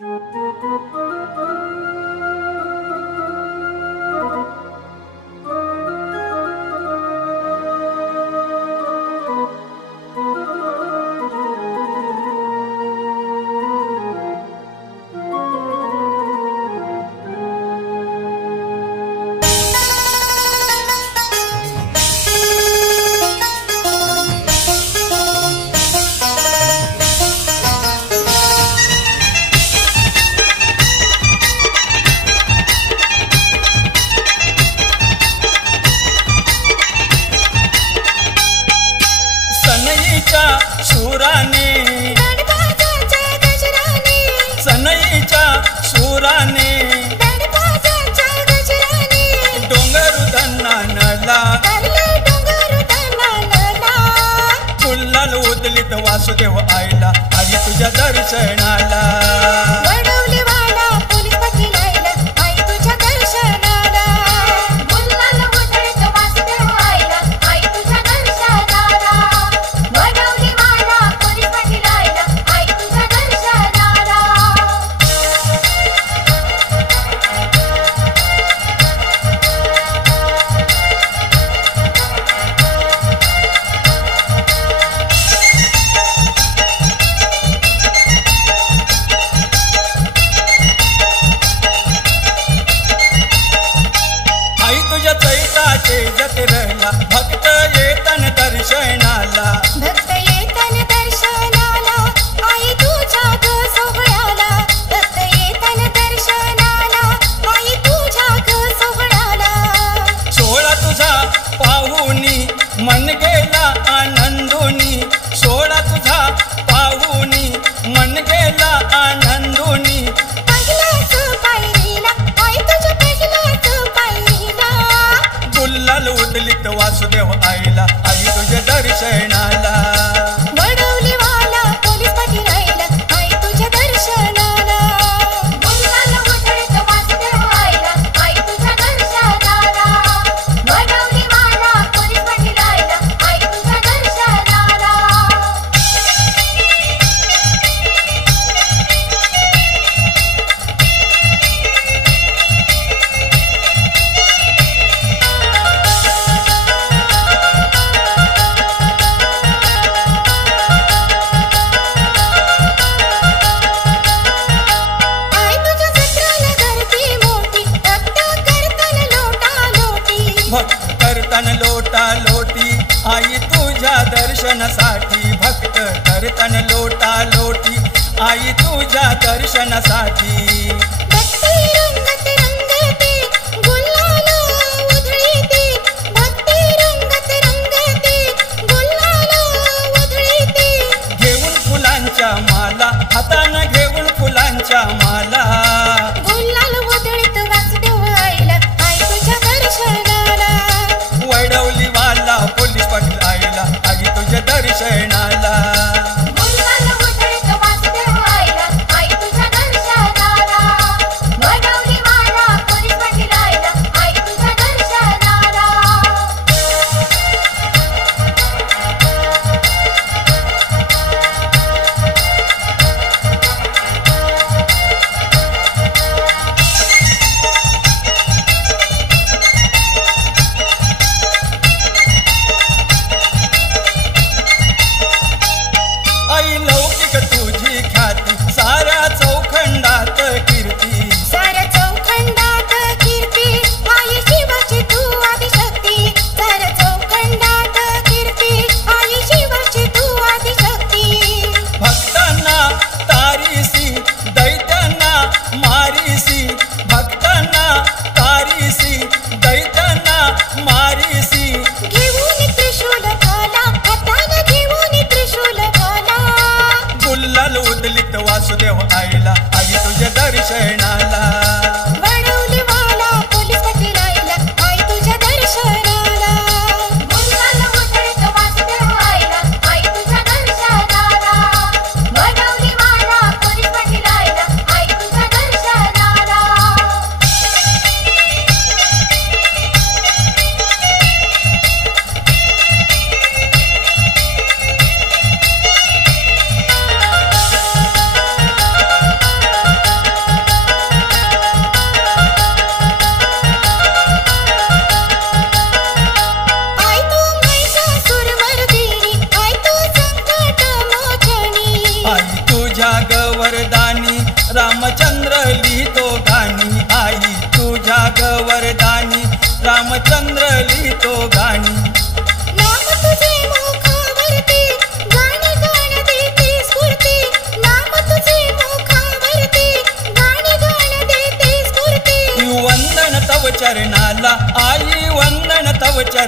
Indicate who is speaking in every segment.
Speaker 1: Música सुराने. सनईच्या सुराने. डोंगर
Speaker 2: उदन्ना नला
Speaker 1: फुल्लाल उदलित वासुदेव आयला आणि तुझ्या दर्शनाला.
Speaker 2: कीर्तन लोटा लोटी
Speaker 1: आई तुझ्या दर्शनासाठी. घेऊन फुलांच्या माला हातानं घेऊन फुलांच्या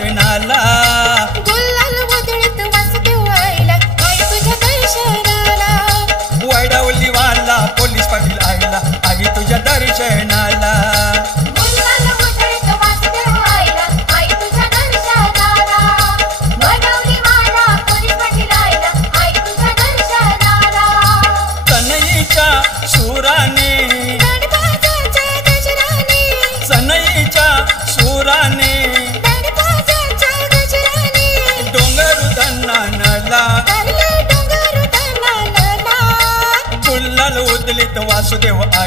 Speaker 1: കരുണാല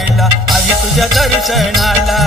Speaker 1: आईला आई तुझ्या दर्शनाला.